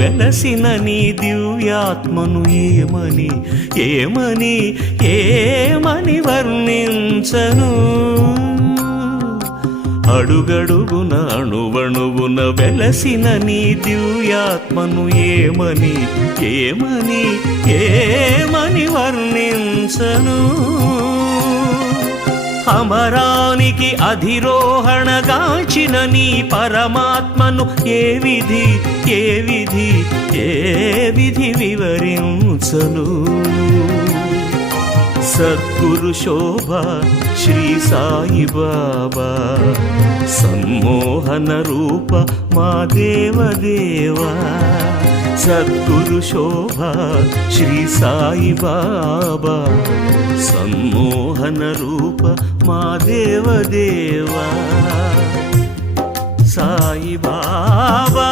వెలసిన నీ దివ్యాత్మను ఏమని ఏమని ఏమని వర్ణించను. అడుగడుగున అణువణువున వెలసిన నీ దివ్యాత్మను ఏమని ఏమని ఏమని వర్ణించను. అమరానికి అధిరోహణగాచిన నీ పరమాత్మను ఏ విధి ఏ విధి ఏ విధి వివరించను. సద్గురు శోభ శ్రీ సాయి బాబా సమ్మోహన రూప మా దేవదేవా. సద్గురు శోభ శ్రీ సాయి బాబా సమ్మోహన రూప మా దేవదేవా. సాయి బాబా